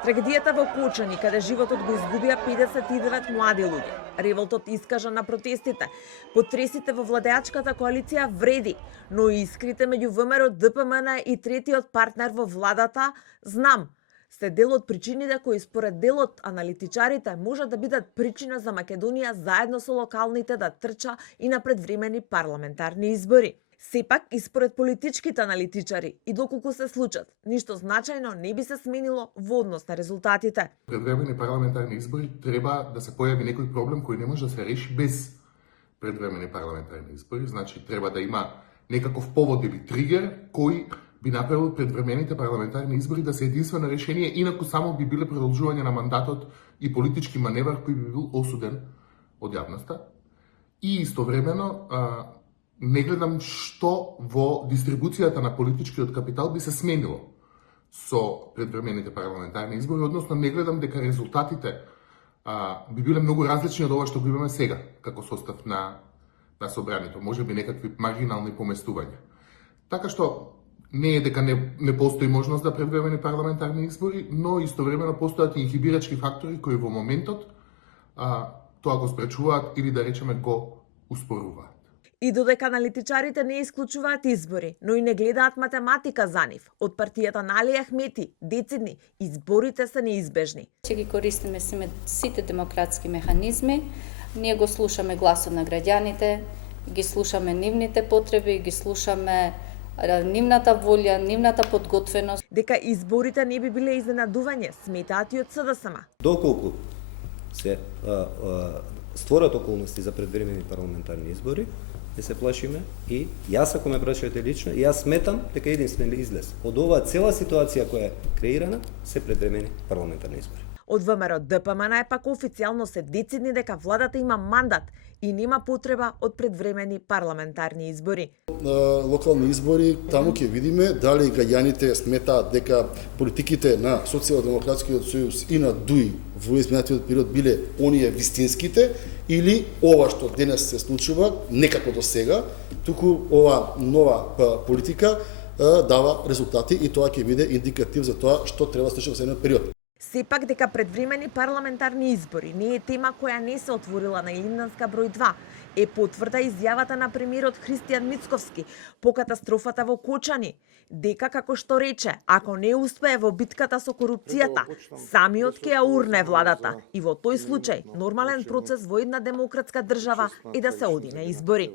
Трагедијата во Кочани, каде животот го изгубија 59 млади луѓе. Револтот искажа на протестите. Потресите во владеачката коалиција вреди, но и искрите меѓу ВМРО, ДПМН и третиот партнер во владата, Знам, се дел од причините кои според дел од аналитичарите можат да бидат причина за Македонија заедно со локалните да трча и на предвремени парламентарни избори. Сепак, и според политичките аналитичари, и доколку се случат, ништо значајно не би се сменило во однос на резултатите. Предвремени парламентарни избори треба да се појави некој проблем кој не може да се реши без предвремени парламентарни избори. Значи, треба да има некаков повод или тригер кој би направил предвремените парламентарни избори да се единствено решение, инаку само би биле продолжување на мандатот и политички маневар кој би бил осуден од јавноста. И истовремено, не гледам што во дистрибуцијата на политичкиот капитал би се сменило со предвремените парламентарни избори, односно не гледам дека резултатите би биле многу различни од ова што го имаме сега, како состав на собранието, може би некакви маргинални поместувања. Така што не е дека не постои можност за предвремени парламентарни избори, но истовремено постојат инхибирачки фактори кои во моментот тоа го спречуваат или да речеме го успоруваат. И додека аналитичарите не исклучуваат избори, но и не гледаат математика за нив, од партијата на Али Ахмети, децидни, изборите се неизбежни. Ќе ги користиме сите демократски механизми, ние го слушаме гласот на граѓаните, ги слушаме нивните потреби, ги слушаме нивната волја, нивната подготвеност. Дека изборите не би биле изненадување, сметаат и од СДСМ. Доколку се створат околности за предвремени парламентарни избори, не се плашиме и јас ако ме прашувате лично, јас сметам дека единствен излез од оваа цела ситуација која е креирана се предвремени парламентарни избори. Од ВМРО ДПМН е пак официјално се децидни дека владата има мандат и нема потреба од предвремени парламентарни избори. Локални избори, таму ќе видиме дали граѓаните сметаат дека политиките на Социјалдемократскиот сојуз и на ДУИ во изминатиот период биле оние вистинските или ова што денес се случува некако до сега, туку ова нова политика дава резултати и тоа ќе биде индикатив за тоа што треба да се случи во следниот период. Сепак дека предвремени парламентарни избори не е тема која не се отворила на Илинданска број 2, е потврда изјавата на премиерот Христијан Мицковски по катастрофата во Кочани, дека како што рече, ако не успее во битката со корупцијата, самиот ќе ја урне владата и во тој случај нормален процес во една демократска држава е да се оди на избори.